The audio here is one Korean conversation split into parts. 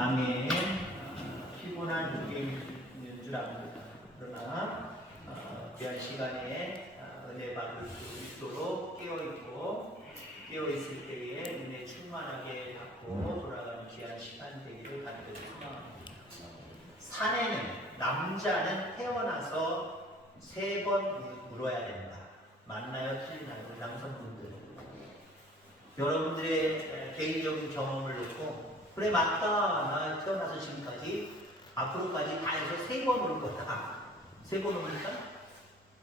아멘. 피곤한 일인 줄 압니다. 그러나 귀한 시간에 은혜 받을 수 있도록 깨어있을 때에 은혜 충만하게 받고 돌아가는 귀한 시간 되기를 간절히 소망합니다. 사내는, 남자는 태어나서 3번 물어야 된다. 맞나요? 틀리나요? 우리 남성분들. 여러분들의 개인적인 경험을 놓고 그래 맞다. 나 태어나서 지금까지 앞으로까지 다 해서 3번 울 거다. 3번 옵니까?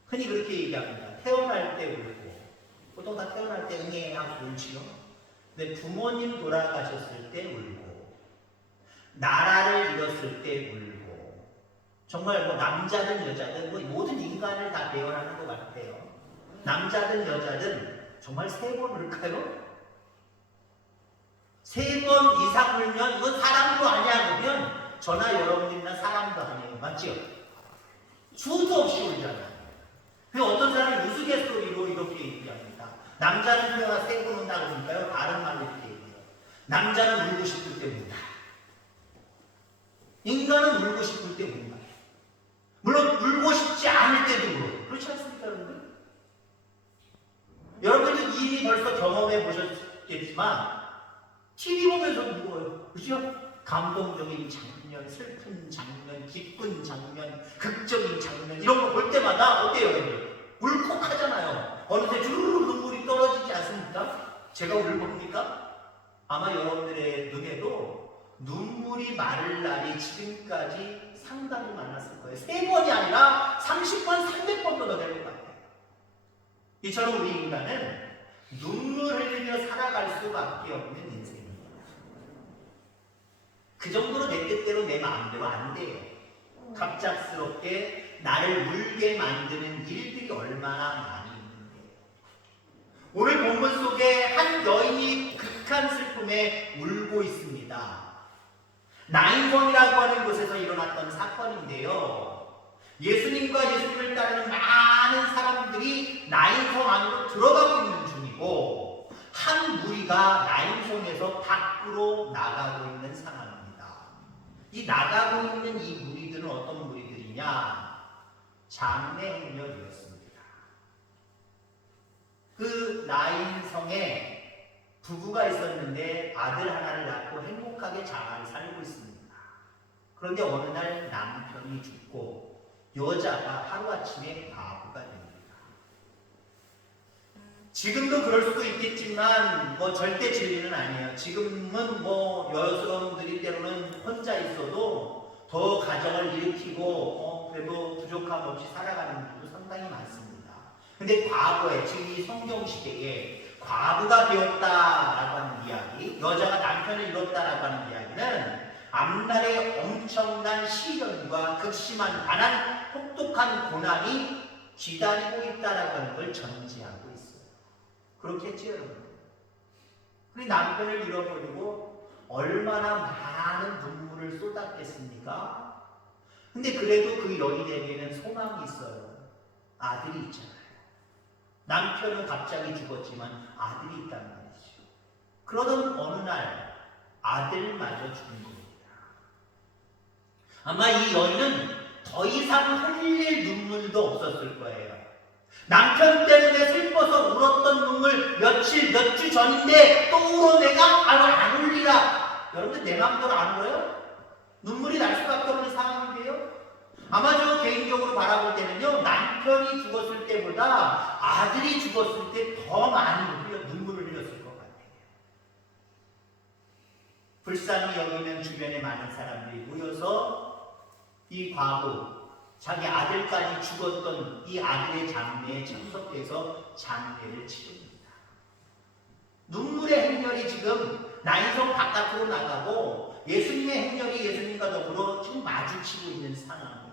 흔히 그렇게 얘기합니다. 태어날 때 울고 보통 다 태어날 때 응애하고 울지요. 근데 부모님 돌아가셨을 때 울고 나라를 잃었을 때 울고 정말 뭐 남자든 여자든 뭐 모든 인간을 다 배열하는 것 같아요. 남자든 여자든 정말 3번 울까요? 3번 이상 울면 이건 사람도 아니야 그러면 저나 여러분들이나 사람도 아니에요. 맞죠? 수도 없이 울잖아요. 그 어떤 사람이 우스갯소리로 이렇게 얘기합니다. 남자는 태어나 3번 운다 그러니까요. 다른 말로 이렇게 얘기해요. 남자는 울고 싶을 때 운다. 인간은 울고 싶을 때 운다. 물론 울고 싶지 않을 때도 울어요. 그렇지 않습니까 여러분들? 여러분들 이미 벌써 경험해 보셨겠지만 TV 보면서 울어요. 그죠? 감동적인 장면, 슬픈 장면, 기쁜 장면, 극적인 장면 이런 거 볼 때마다 어때요? 여러분들? 울컥하잖아요. 어느새 주르륵 눈물이 떨어지지 않습니까? 제가 울봅니까? 아마 여러분들의 눈에도 눈물이 마를 날이 지금까지 상당히 많았을 거예요. 3번이 아니라 30번, 300번도 더 될 것 같아요. 이처럼 우리 인간은 눈물 흘리며 살아갈 수밖에 없는 인생입니다. 그 정도로 내 뜻대로 내 마음대로 안 돼요. 갑작스럽게 나를 울게 만드는 일들이 얼마나 많이 있는데 오늘 본문 속에 한 여인이 극한 슬픔에 울고 있습니다. 나인성이라고 하는 곳에서 일어났던 사건인데요. 예수님과 예수님을 따르는 많은 사람들이 나인성 안으로 들어가고 있는 중이고 한 무리가 나인성에서 밖으로 나가고 있는 상황입니다. 이 나가고 있는 이 무리들은 어떤 무리들이냐? 장례 행렬이었습니다. 그 나인성에 부부가 있었는데 아들 하나를 낳고 행복하게 잘 살고 있습니다. 그런데 어느 날 남편이 죽고 여자가 하루아침에 과부가 됩니다. 지금도 그럴 수도 있겠지만 뭐 절대 진리는 아니에요. 지금은 뭐 여성들이 때로는 혼자 있어도 더 가정을 일으키고 그래도 부족함 없이 살아가는 분들도 상당히 많습니다. 근데 과거에 지금 이 성경 시대에 과부가 되었다라고 하는 이야기, 여자가 남편을 잃었다라고 하는 이야기는 앞날에 엄청난 시련과 극심한 가난, 혹독한 고난이 기다리고 있다라고 하는 걸 전제하고 있어요. 그렇겠지요, 여러분. 그리고 남편을 잃어버리고 얼마나 많은 눈물을 쏟았겠습니까? 근데 그래도 그 여인에게는 소망이 있어요. 아들이 있잖아요. 남편은 갑자기 죽었지만 아들이 있단 말이죠. 그러던 어느 날 아들마저 죽은 겁니다. 아마 이 여인은 더 이상 흘릴 눈물도 없었을 거예요. 남편 때문에 슬퍼서 울었던 눈물 며칠, 몇 주 전인데 또 울어 내가? 안 울리라. 여러분들 내 마음대로 안 울어요? 눈물이 날 수밖에 없는 상황인데요. 아마 저 개인적으로 바라볼 때는요. 남편이 죽었을 때보다 아들이 죽었을 때 더 많이 눈물을 흘렸을 것 같아요. 불쌍히 여기는 주변에 많은 사람들이 모여서 이 과부 자기 아들까지 죽었던 이 아들의 장례에 참석해서 장례를 치릅니다. 눈물의 행렬이 지금 나인성 바깥으로 나가고 예수님의 행렬이 예수님과 더불어 지금 마주치고 있는 상황이에요.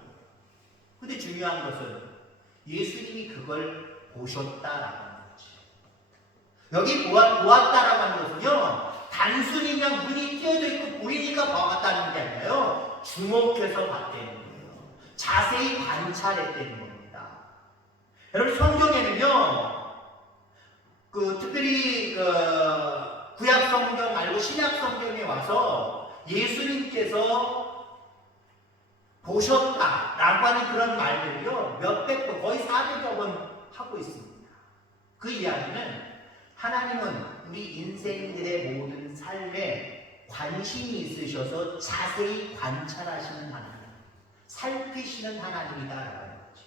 근데 중요한 것은 예수님이 그걸 보셨다라고 하는 거죠. 여기 보았다라고 하는 것은요. 단순히 그냥 눈이 띄어져 있고 보이니까 보았다는 게 아니라요. 주목해서 봤다는 거예요. 자세히 관찰했다는 겁니다. 여러분 성경에는요, 특별히 구약 성경 말고 신약 성경에 와서 예수님께서 보셨다라고 하는 그런 말들이요, 몇백 번, 거의 400여 번 하고 있습니다. 그 이야기는 하나님은 우리 인생들의 모든 삶에 관심이 있으셔서 자세히 관찰하시는 하나님, 살피시는 하나님이다라고 하는 거죠.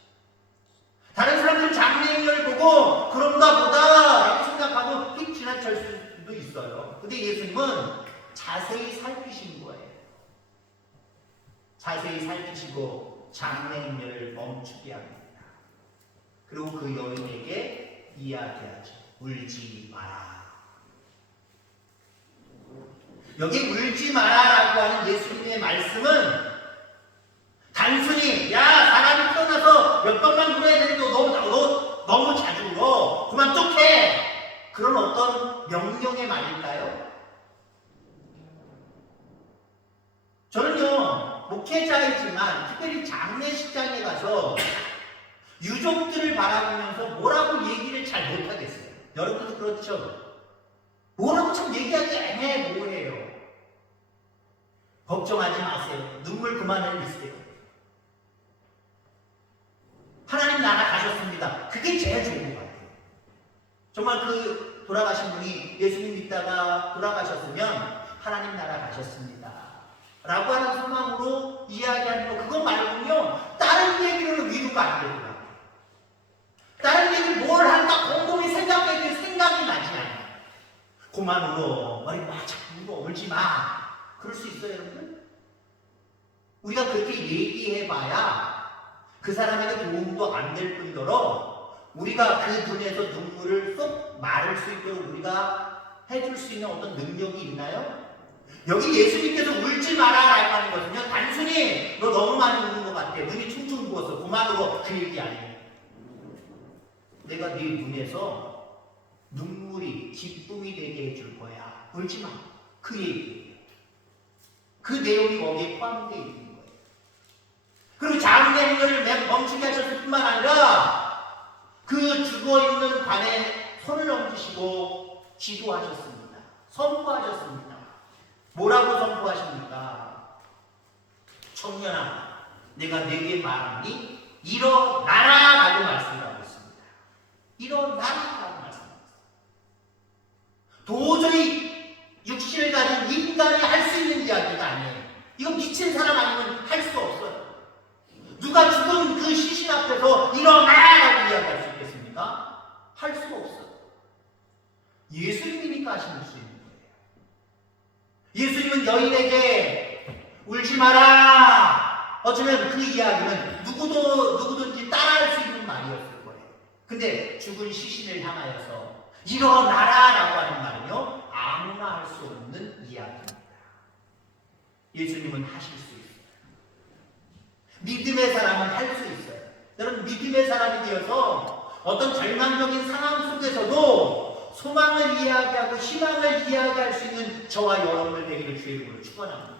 다른 사람들은 장래인을 보고 그런가 보다라고 생각하고 휙 지나칠 수도 있어요. 근데 예수님은 자세히 살피시는 거예요. 자세히 살피시고 장래인을 멈추게 합니다. 그리고 그 여인에게 이야기하죠. 울지 마라. 여기 울지 마라라고 하는 예수님의 말씀은 단순히 야 사람이 태어나서 몇 번만 울어야 되는데 너무 자주 울어 그만 뚝해 그런 어떤 명령의 말일까요? 저는요 목회자이지만 특별히 장례식장에 가서 유족들을 바라보면서 뭐라고 얘기를 잘 못하겠어요. 여러분도 그렇죠? 뭐라고 참 얘기하기 애매모호해요. 걱정하지 마세요. 눈물 그만 흘리세요. 하나님 나라 가셨습니다. 그게 제일 좋은 것 같아요. 정말 그 돌아가신 분이 예수님 믿다가 돌아가셨으면 하나님 나라 가셨습니다 라고 하는 소망으로 이야기하는 거, 그거 말고는요 다른 얘기로는 위로가 안 되더라고요. 다른 얘기 뭘 할까 곰곰이 생각해도 생각이 나지 않아요. 그만 울어. 자꾸 울어. 울지 마. 그럴 수 있어요, 여러분? 우리가 그렇게 얘기해봐야 그 사람에게 도움도 안 될 뿐더러 우리가 그 분에서 눈물을 쏙 마를 수 있도록 우리가 해줄 수 있는 어떤 능력이 있나요? 여기 예수님께서 울지 마라라고 하는 것은요 단순히 너 너무 많이 우는 것 같아. 눈이 충충 부었어. 그만 울어. 그 얘기 아니에요. 내가 네 눈에서 눈물이 기쁨이 되게 해줄 거야. 울지 마. 그 얘기예요. 그 내용이 거기에 포함되어 있는 거예요. 그리고 장례를 멈추게 하셨을 뿐만 아니라 그 죽어있는 관에 손을 얹으시고 기도하셨습니다. 선포하셨습니다. 뭐라고 선포하십니까? 청년아, 내가 내게 말하니 일어나라 라고 말씀하고 있습니다. 일어나라 라고 말씀하고 있습니다. 도저히 육신을 가진 인간이 할 수 있는 이야기가 아니에요. 이거 미친 사람 아니면 할 수 없어요. 누가 죽은 그 시신 앞에서 일어나라고 이야기할 수 있겠습니까? 할 수가 없어요. 예수님이니까 하시는 수 있는 거예요. 예수님은 여인에게 울지 마라. 어쩌면 그 이야기는 누구든지 따라할 수 있는 말이었을 거예요. 근데 죽은 시신을 향하여서 일어나라라고 하는 말은요 아무나 할 수 없는 이야기입니다. 예수님은 하실 수 있어요. 믿음의 사람은 할 수 있어요. 여러분 믿음의 사람이 되어서 어떤 절망적인 상황 속에서도 소망을 이야기하고 희망을 이야기할 수 있는 저와 여러분들 되기를 주의 이름으로 축원합니다.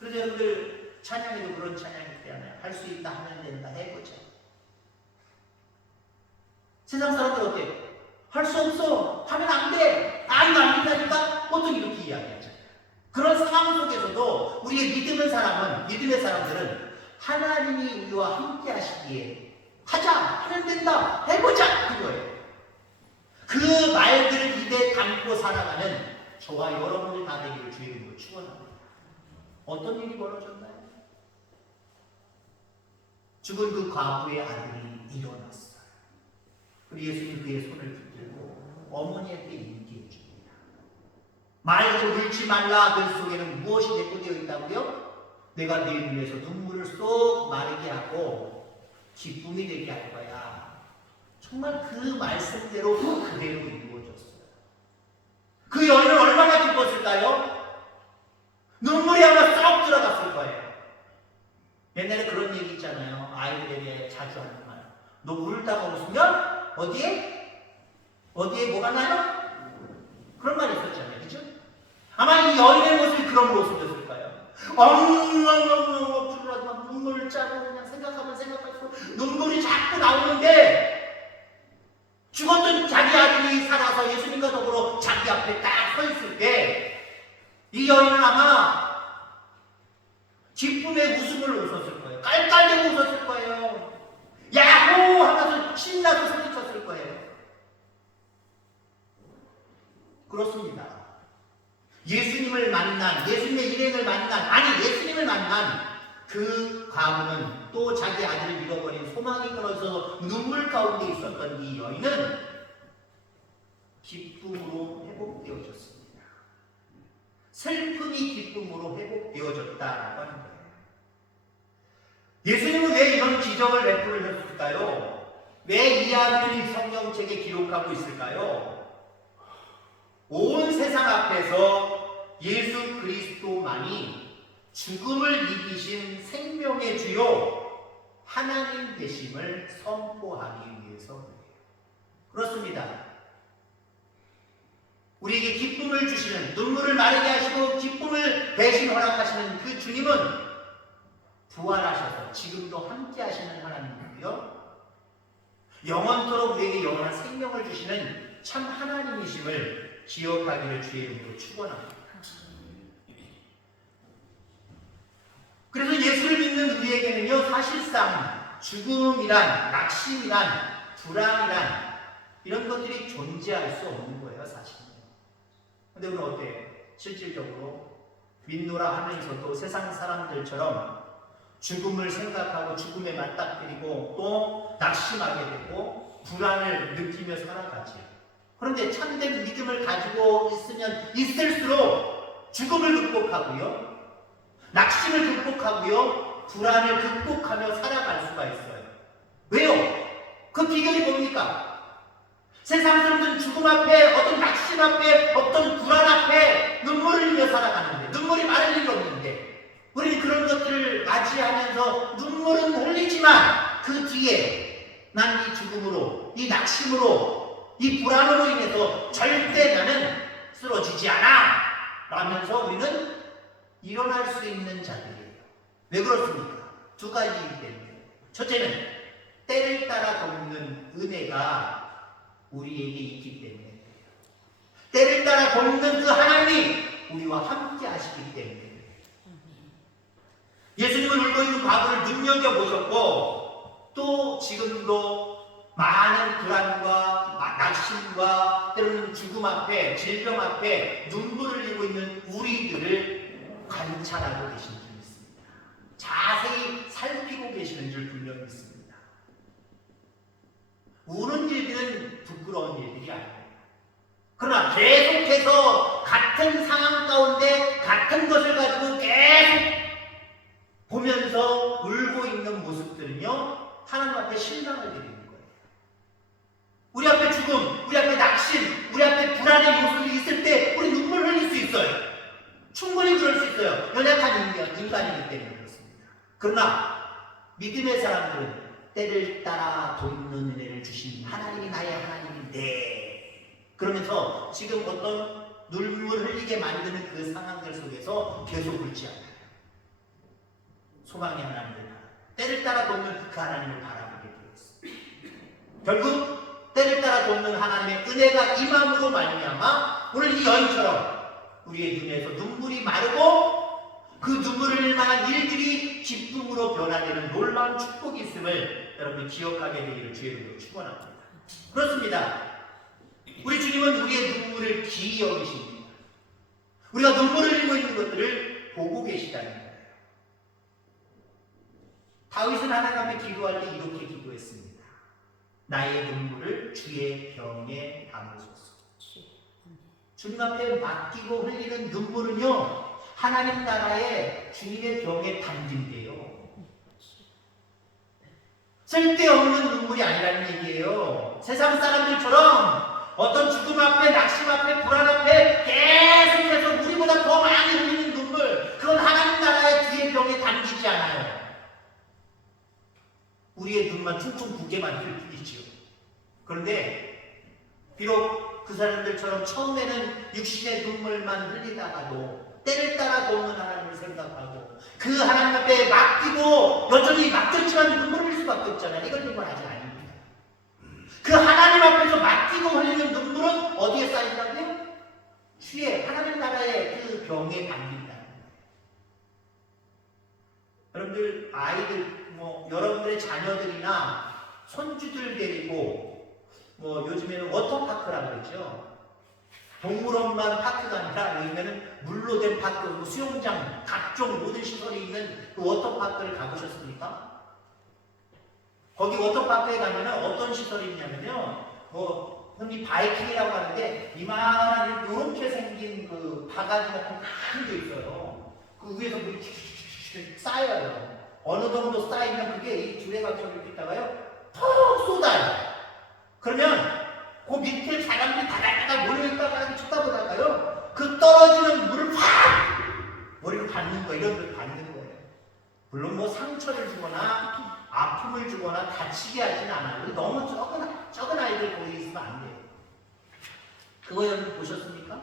그래서 여러분들 찬양에도 그런 찬양이 있잖아요. 할 수 있다 하면 된다 해보자. 세상 사람들 어때요? 할 수 없어. 하면 안 돼. 이거 안 된다니까? 보통 이렇게 이야기하죠. 그런 상황 속에서도 우리의 믿음의 사람들은 하나님이 우리와 함께 하시기에 하자. 하면 된다. 해보자. 그거예요. 그 말들을 입에 담고 살아가는 저와 여러분들 다 되기를 주의 이름으로 축원합니다. 어떤 일이 벌어졌나요? 죽은 그 과부의 아들이 일어났어요. 그리고 예수님 그의 손을 붙들고 어머니한테 얘기해 줍니다. 말도 울지 말라. 그 속에는 무엇이 내포되어 있다고요? 내가 네 눈에서 눈물을 쏙 마르게 하고 기쁨이 되게 할 거야. 정말 그 말씀대로 그대로 이루어졌어요. 그 여인은 얼마나 기뻤을까요? 눈물이 아마 쏙 들어갔을 거예요. 옛날에 그런 얘기 있잖아요. 아이들에게 자주 하는 말. 너 울다가 웃으면 어디에 뭐가 나요? 그런 말이 있었잖아요. 그렇죠? 아마 이 여인의 모습이 그런 모습이었을 거예요. 엉엉엉엉 불러도 눈물을 짜고 그냥 생각할수록 눈물이 자꾸 나오는데 죽었던 자기 아들이 살아서 예수님과 더불어 자기 앞에 딱 서 있을 때 이 여인은 아마 기쁨의 웃음을 웃었을 거예요. 깔깔대고 웃었을 거예요. 야호! 하면서 신나서 소리쳤을 거예요. 그렇습니다. 예수님을 만난, 예수님의 일행을 만난, 아니 예수님을 만난 그 과부는 또 자기 아들을 잃어버린 소망이 끊어서 눈물 가운데 있었던 이 여인은 기쁨으로 회복되어졌습니다. 슬픔이 기쁨으로 회복되어졌다라고 하는 거예요. 예수님은 왜 이런 기적을 베풀으셨을까요? 왜 이 아들이 성경책에 기록하고 있을까요? 온 세상 앞에서 예수 그리스도만이 죽음을 이기신 생명의 주요 하나님 되심을 선포하기 위해서 그렇습니다. 우리에게 기쁨을 주시는, 눈물을 마르게 하시고 기쁨을 대신 허락하시는 그 주님은 부활하셔서 지금도 함께 하시는 하나님이고요. 영원토록 우리에게 영원한 생명을 주시는 참 하나님이심을 기억하기를 주의 이름으로 축원합니다. 그래서 예수를 믿는 우리에게는요, 사실상 죽음이란, 낙심이란, 불안이란 이런 것들이 존재할 수 없는 거예요, 사실은. 근데 우리는 어때요? 실질적으로 믿노라 하면서도 세상 사람들처럼 죽음을 생각하고 죽음에 맞닥뜨리고 또 낙심하게 되고 불안을 느끼며 살아가지. 그런데 참된 믿음을 가지고 있으면 있을수록 죽음을 극복하고요, 낙심을 극복하고요, 불안을 극복하며 살아갈 수가 있어요. 왜요? 그 비결이 뭡니까? 세상 사람들은 죽음 앞에, 어떤 낙심 앞에, 어떤 불안 앞에 눈물을 흘리며 살아가는데, 눈물이 마를 일이 없는데, 우리는 그런 것들을 맞이하면서 눈물은 흘리지만 그 뒤에 난 이 죽음으로, 이 낙심으로, 이 불안으로 인해서 절대 나는 쓰러지지 않아 라면서 우리는 일어날 수 있는 자들이에요. 왜 그렇습니까? 두 가지이기 때문에. 첫째는 때를 따라 돕는 은혜가 우리에게 있기 때문에, 때를 따라 돕는 그 하나님이 우리와 함께 하시기 때문에. 예수님은 울고 있는 과부를 눈여겨보셨고 또 지금도 많은 불안과 낙심과 때로는 죽음 앞에, 질병 앞에 눈물을 흘리고 있는 우리들을 관찰하고 계신 줄 믿습니다. 자세히 살피고 계시는 줄 분명히 믿습니다. 우는 일들은 부끄러운 일들이 아니에요. 그러나 계속해서 같은 상황 가운데 같은 것을 가지고 계속 보면서 울고 있는 모습들은요, 하나님 앞에 실망을 드리는 거예요. 우리 앞에 죽음, 우리 앞에 낙심, 우리 앞에 불안의 모습이 있을 때 우리 눈물 흘릴 수 있어요. 충분히 그럴 수 있어요. 연약한 인간이기 때문에 그렇습니다. 그러나 믿음의 사람들은 때를 따라 돕는 은혜를 주신 하나님이 나의 하나님인데, 그러면서 지금 어떤 눈물 흘리게 만드는 그 상황들 속에서 계속 울지 않아요. 소망의 하나님을 바라, 때를 따라 돕는 그 하나님을 바라보게 되었습니다. 결국 때를 따라 돕는 하나님의 은혜가 임함으로 말미암아 오늘 이 여인처럼 우리의 눈에서 눈물이 마르고 그 눈물을 흘릴 만한 일들이 기쁨으로 변화되는 놀라운 축복이 있음을 여러분이 기억하게 되기를 주의 이름으로 축원합니다. 그렇습니다. 우리 주님은 우리의 눈물을 기이 여기십니다. 우리가 눈물을 흘리고 있는 것들을 보고 계시다는 거예요. 다윗은 하나님 앞에 기도할 때 이렇게 기도했습니다. 나의 눈물을 주의 병에 담으소서. 주님 앞에 맡기고 흘리는 눈물은요, 하나님 나라의 주님의 병에 담긴대요. 쓸데없는 눈물이 아니라는 얘기예요. 세상 사람들처럼 어떤 죽음 앞에, 낙심 앞에, 불안 앞에 계속해서 우리보다 더 많이 흘리는 눈물, 그건 하나님 나라의 주의 병에 담기지 않아요. 우리의 눈만 퉁퉁 붓게만 흘릴 뿐이지요. 그런데 비록 그 사람들처럼 처음에는 육신의 눈물만 흘리다가도 때를 따라 돕는 하나님을 생각하고 그 하나님 앞에 맡기고 여전히 맡겼지만 눈물을 흘릴 수밖에 없잖아요. 이걸 건 아직 아닙니다. 그 하나님 앞에서 맡기고 흘리는 눈물은 어디에 쌓인다고요? 주의 하나님 나라의 그 병에 담긴다는 거예요. 여러분들 아이들 여러분들의 자녀들이나 손주들 데리고 요즘에는 워터파크라고 그러죠. 동물원만 파크가 아니라 요즘에는 물로 된 파크, 수영장, 각종 모든 시설이 있는 그 워터파크를 가보셨습니까? 거기 워터파크에 가면은 어떤 시설이 있냐면요. 흔히 바이킹이라고 하는데 이만한 이렇게 생긴 그 바가지 같은 큰 게 있어요. 그 위에서 물이 쌓여요. 어느 정도 쌓이면 그게 이 주례가처럼 이렇게 있다가요. 푹 쏟아요. 그러면 그 밑에 사람들이 다다다다 몰려있다가 쳐다보다가요. 그 떨어지는 물을 확 머리로 받는 거, 이런 걸 받는 거예요. 물론 상처를 주거나 아픔을 주거나 다치게 하지는 않아요. 너무 적은 아이들 거기 있으면 안 돼요. 그거 여러분 보셨습니까?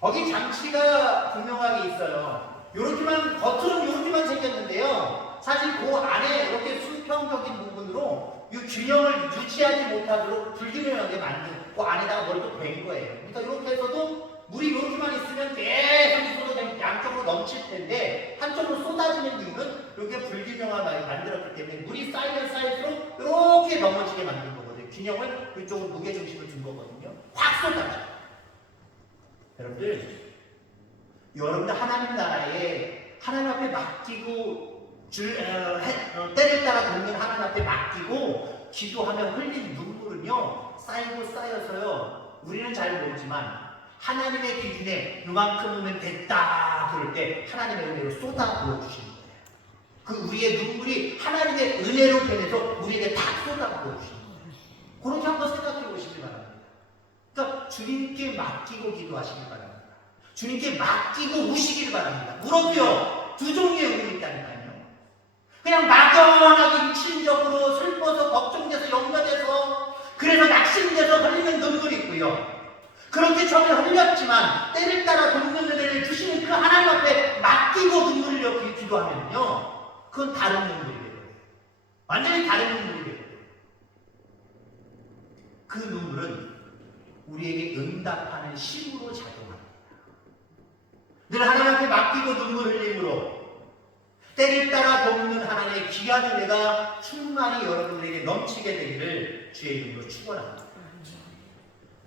거기 장치가 분명하게 있어요. 요렇게만, 겉으로는 요렇게만 생겼는데요. 사실 그 안에 이렇게 수평적인 부분으로 이 균형을 유지하지 못하도록 불균형하게 만든 그 안에다가 뭘 또 댄 거예요. 그러니까 이렇게 해서도 물이 요렇게만 있으면 계속 쏟아지면 양쪽으로 넘칠 텐데 한쪽으로 쏟아지는 이유는 이렇게 불균형하게 만들었기 때문에 물이 쌓이면 쌓일수록 이렇게 넘어지게 만든 거거든요. 균형을 그쪽으로 무게중심을 준 거거든요. 확 쏟아져. 여러분들 하나님 나라에 하나님 앞에 맡기고 때를 따라 돕는 하나님 앞에 맡기고 기도하면 흘린 눈물은요 쌓이고 쌓여서요 우리는 잘 모르지만 하나님의 기준에 이만큼은 됐다 그럴 때 하나님의 은혜로 쏟아 부어주시는 거예요. 그 우리의 눈물이 하나님의 은혜로 변해서 우리에게 다 쏟아 부어주시는 거예요. 그렇게 한번 생각해 보시기 바랍니다. 그러니까 주님께 맡기고 기도하시기 바랍니다. 주님께 맡기고 우시길 바랍니다. 물어도요 두 종류의 운이 있다니까요. 그냥 막연하게 육신적으로 슬퍼서 걱정돼서 염려돼서 그래서 낙심돼서 흘리는 눈물이 있고요. 그렇게 처음에 흘렸지만 때를 따라 돕는 은혜를 주시는 그 하나님 앞에 맡기고 눈물을 흘려 기도하면요 그건 다른 눈물이 되거든요. 완전히 다른 눈물이 되거든요. 그 눈물은 우리에게 응답하는 힘으로 작용합니다. 늘 하나님 앞에 맡기고 눈물 흘림으로 때를 따라 돕는 하나님의 귀한 은혜가 충만히 여러분들에게 넘치게 되기를 주의 이름으로 축원합니다.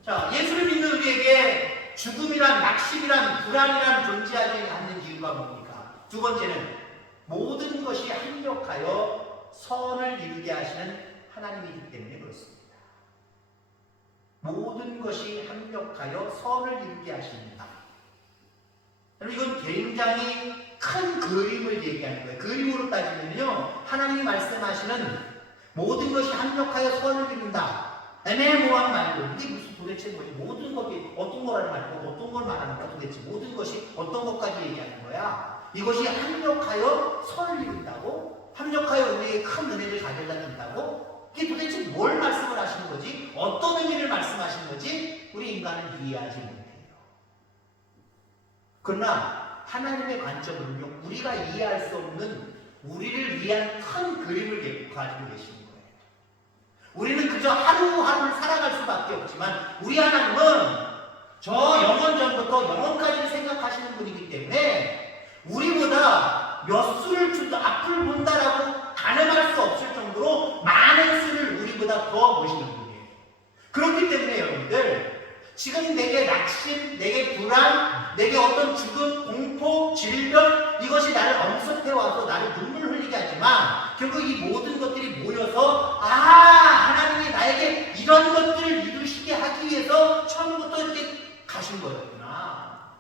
자, 예수를 믿는 우리에게 죽음이란 낙심이란 불안이란 존재하지 않는 이유가 뭡니까? 두 번째는 모든 것이 합력하여 선을 이루게 하시는 하나님이기 때문에 그렇습니다. 모든 것이 합력하여 선을 이루게 하십니다. 이건 굉장히 큰 그림을 얘기하는 거예요. 그림으로 따지면요 하나님이 말씀하시는 모든 것이 합력하여 선을 이룬다. 애매모호한 말로 이게 무슨 도대체 뭐지? 모든 것이 어떤 거라는 말이고 어떤 걸 말하는 거야 도대체? 모든 것이 어떤 것까지 얘기하는 거야? 이것이 합력하여 선을 이룬다고? 합력하여 우리에게 큰 은혜를 가져다 준다고? 이게 도대체 뭘 말씀을 하시는 거지? 어떤 의미를 말씀하시는 거지? 우리 인간은 이해하지 못해요. 그러나 하나님의 관점으로는요 우리가 이해할 수 없는 우리를 위한 큰 그림을 가지고 계시는 거예요. 우리는 그저 하루하루를 살아갈 수밖에 없지만 우리 하나님은 저 영원 전부터 영원까지를 생각하시는 분이기 때문에 우리보다 몇 수를 준다 앞을 본다라고 가늠할 수 없을 정도로 많은 수를 우리보다 더 보시는 분이에요. 그렇기 때문에 여러분들 지금 내게 낙심, 내게 불안, 내게 어떤 죽음, 공포, 질병 이것이 나를 엄습해와서 나를 눈물 흘리게 하지만 결국 이 모든 것들이 모여서 하나님이 나에게 이런 것들을 이루시게 하기 위해서 처음부터 이렇게 가신 거였구나.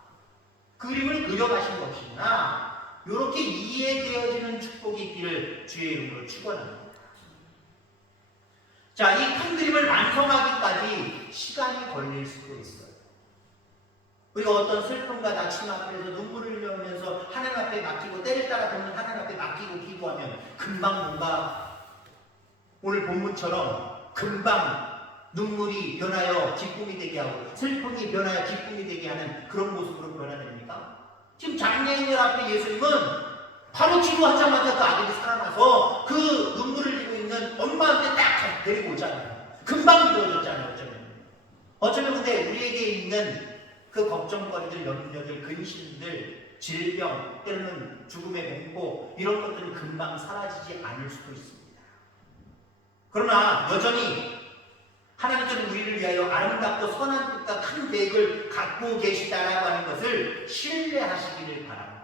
그림을 그려가신 것이구나. 이렇게 이해되어지는 축복이 있기를 주의 이름으로 축원합니다. 자, 이 큰 그림을 완성하기까지 시간이 걸릴 수도 있어요. 우리가 어떤 슬픔과 낙심 앞에서 눈물을 흘리면서 하나님 앞에 맡기고 때를 따라 돕는 하나님 앞에 맡기고 기도하면 금방 뭔가 오늘 본문처럼 금방 눈물이 변하여 기쁨이 되게 하고 슬픔이 변하여 기쁨이 되게 하는 그런 모습으로 변화됩니까? 지금 장례인들 앞에 예수님은 바로 기도하자마자 그 아들이 살아나서 그 눈물을 흘리고 있는 엄마한테 딱 데리고 오잖아요. 금방 이루어졌잖아요. 어쩌면 근데 우리에게 있는 그 걱정거리들, 염려들, 근심들, 질병, 때로는 죽음의 공포 이런 것들은 금방 사라지지 않을 수도 있습니다. 그러나 여전히 하나님께서는 우리를 위하여 아름답고 선한 뜻과 큰 계획을 갖고 계시다라고 하는 것을 신뢰하시기를 바랍니다.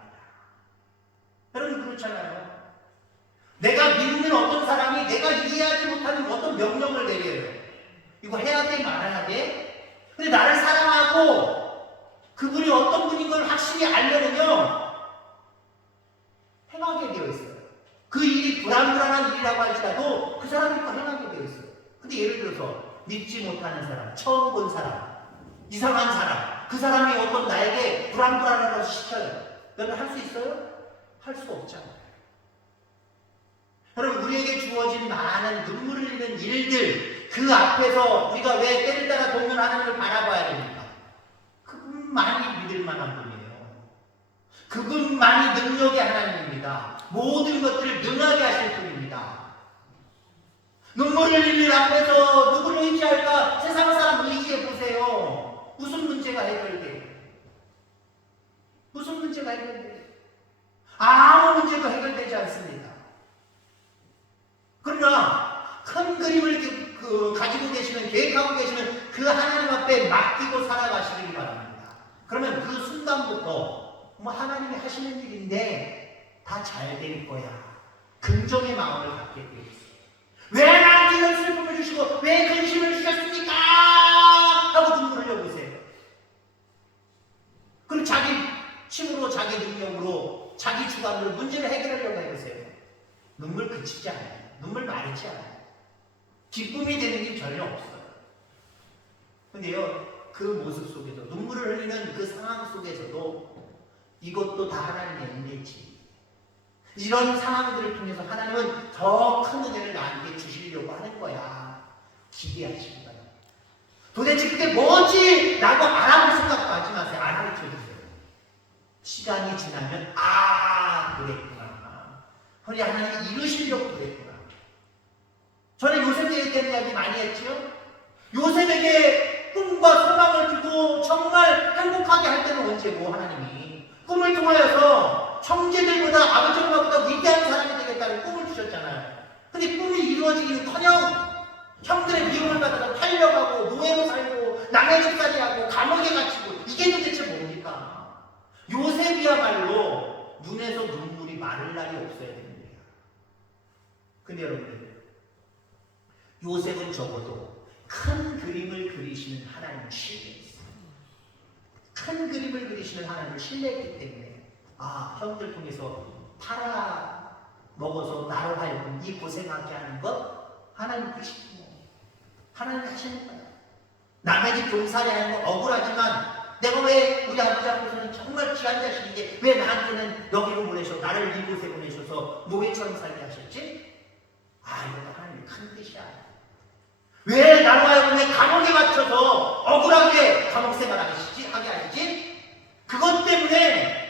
여러분 그렇잖아요. 내가 믿는 어떤 사람이 내가 이해하지 못하는 어떤 명령을 내려요. 이거 해야 돼 말아야 돼? 근데 나를 사랑하고 그분이 어떤 분인 걸 확실히 알려면요 행하게 되어 있어요. 그 일이 불안불안한 일이라고 할지라도 그 사람이 또 행하게 되어 있어요. 근데 예를 들어서 믿지 못하는 사람, 처음 본 사람, 이상한 사람, 그 사람이 어떤 나에게 불안불안한 것을 시켜요. 여러분 할 수 있어요? 할 수 없잖아요. 여러분 우리에게 주어진 많은 눈물을 흘리는 일들 그 앞에서 우리가 왜 때를 따라 돕는 하나님을 바라봐야 됩니까? 그분만이 믿을 만한 분이에요. 그분만이 능력의 하나님입니다. 모든 것들을 능하게 하실 분입니다. 눈물을 흘리는 앞에서 누구를 의지할까? 세상 사람 의지해 보세요. 무슨 문제가 해결돼요? 무슨 문제가 해결돼요? 아무 문제도 해결되지 않습니다. 그러나 큰 그림을 가지고 계시는, 계획하고 계시는 그 하나님 앞에 맡기고 살아가시길 바랍니다. 그러면 그 순간부터 하나님이 하시는 일인데 다 잘 될 거야. 긍정의 마음을 갖게 되어 있어요. 왜 나한테 이런 슬픔을 주시고 왜 근심을 주셨습니까? 하고 눈물을 흘려보세요. 그럼 자기 힘으로, 자기 능력으로, 자기 주관으로 문제를 해결하려고 해보세요. 눈물 그치지 않아요. 눈물 마르지 않아요. 기쁨이 되는 게 전혀 없어요. 근데요, 그 모습 속에서, 눈물을 흘리는 그 상황 속에서도 이것도 다 하나님의 은혜지. 이런 상황들을 통해서 하나님은 더 큰 은혜를 나에게 주시려고 하는 거야. 기대하시기 바랍니다. 도대체 그게 뭐지? 라고 알아볼 생각도 하지 마세요. 알아볼 주세요. 시간이 지나면 그랬구나. 우리 하나님이 이루시려고 그랬구나. 저는 요셉에 대한 이야기 많이 했죠. 요셉에게 꿈과 소망을 주고 정말 행복하게 할 때는 언제고 하나님이 꿈을 통하여서 형제들보다 아버지 엄마보다 위대한 사람이 되겠다는 꿈을 주셨잖아요. 근데 꿈이 이루어지기는커녕 형들의 미움을 받아서 팔려가고 노예로 살고 남의 집살이하고 감옥에 갇히고 이게 도대체 뭡니까? 요셉이야말로 눈에서 눈물이 마를 날이 없어야 됩니다. 근데 여러분들 요셉은 적어도 큰 그림을 그리시는 하나님을 신뢰했어요. 큰 그림을 그리시는 하나님을 신뢰했기 때문에 형들 통해서 팔아먹어서 나로 하여금 이 고생하게 하는 것 하나님 뜻이고 하나님 하시는 거예요. 남의 집 종살이 하는 거 억울하지만 내가 왜 우리 아버지 앞에서는 정말 귀한 자식인데 왜 나한테는 여기로 보내셔 나를 이곳에 보내셔서 노예처럼 살게 하셨지? 이거 하나님의 큰 뜻이야. 왜 나로 하여금 내 감옥에 맞춰서 억울하게 감옥 생활하게 하시지? 그것 때문에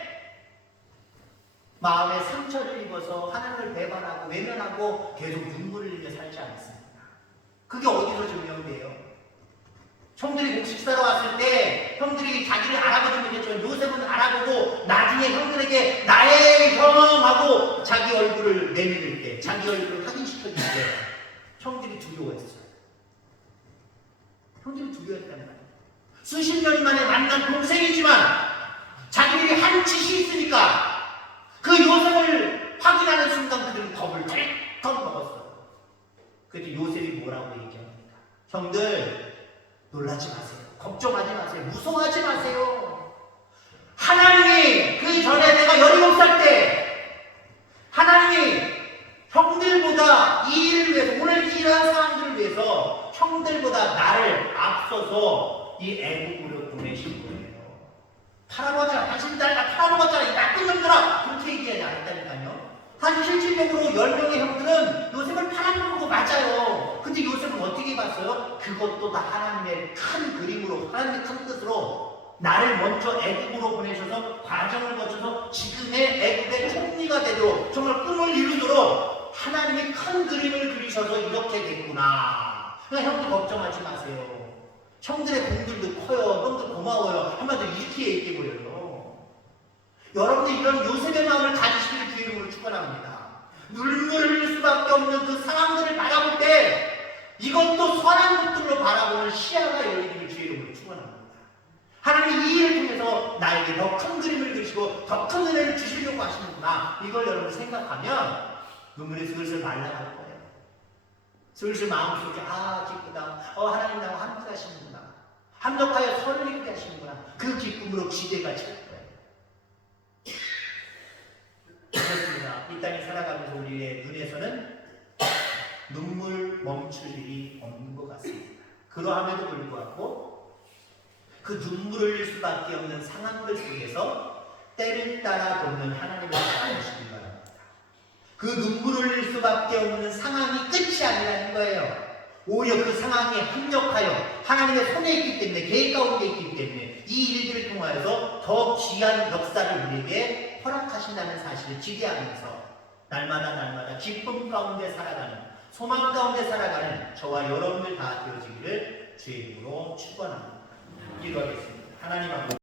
마음에 상처를 입어서 하나님을 배반하고 외면하고 계속 눈물을 흘리며 살지 않았습니다. 그게 어디서 증명돼요? 형들이 곡식사러 왔을 때 형들이 자기를 알아보지 못했지만 요셉은 알아보고 나중에 형들에게 나의 형하고 자기 얼굴을 내밀을 때 자기 얼굴을 확인시켜줄 때 형들이 두려워했어요. 형들이 두려워했단 말이에요. 수십 년 만에 만난 동생이지만 자기들이 한 짓이 있으니까 그 요셉을 확인하는 순간 그들은 겁을 덜컥 먹었어요. 그래서 요셉이 뭐라고 얘기합니까? 형들 놀라지 마세요. 걱정하지 마세요. 무서워하지 마세요. 하나님이 그 전에 내가 17살 때 하나님이 형들보다 이 일을 위해서 오늘 이러한 상황들을 위해서 형들보다 나를 앞서서 이 애국으로 보내신 거예요. 팔아먹었잖아. 당신 딸 나 팔아먹었잖아. 이 나쁜 놈들아. 그렇게 얘기하지 않았다니까요. 사실 실질적으로 10명의 형들은 요셉을 팔아먹은 거 맞아요. 근데 요셉은 어떻게 봤어요? 그것도 다 하나님의 큰 그림으로 하나님의 큰 뜻으로 나를 먼저 애국으로 보내셔서 과정을 거쳐서 지금의 애국의 총리가 되도록 정말 꿈을 이루도록 하나님의 큰 그림을 그리셔서 이렇게 됐구나. 그러니까 형도 걱정하지 마세요. 형들의 공들도 커요. 형들 고마워요. 한마디로 이렇게 얘기해버려요. 여러분들 이런 요셉의 마음을 가지시기를 주의 이름으로 축원합니다. 눈물을 흘릴 수밖에 없는 그 상황들을 바라볼 때 이것도 선한 것들로 바라보는 시야가 열리기를 주의 이름으로 축원합니다. 하나님이 이 일을 통해서 나에게 더 큰 그림을 그리시고 더 큰 은혜를 주시려고 하시는구나. 이걸 여러분 생각하면 눈물이 슬슬 말라갈 거예요. 슬슬 마음속에 기쁘다. 하나님 나와 함께 하시는구나. 합력하여 선을 이루게 하시는구나. 그 기쁨으로 기대가 찰 거예요. 그렇습니다. 이 땅에 살아가면서 우리의 눈에서는 눈물 멈출 일이 없는 것 같습니다. 그러함에도 불구하고 그 눈물을 흘릴 수밖에 없는 상황들 속에서 때를 따라 돕는 하나님의 사랑이시길 바랍니다. 그 눈물을 흘릴 수밖에 없는 상황이 끝이 아니라는 거예요. 오히려 그 상황에 합력하여 하나님의 손에 있기 때문에 계획 가운데 있기 때문에 이 일들을 통하여서 더 귀한 역사를 우리에게 허락하신다는 사실을 기대하면서 날마다 기쁨 가운데 살아가는 소망 가운데 살아가는 저와 여러분들 다 되어지기를 주의 이름으로 축원합니다. 기도하겠습니다. 하나님 아버지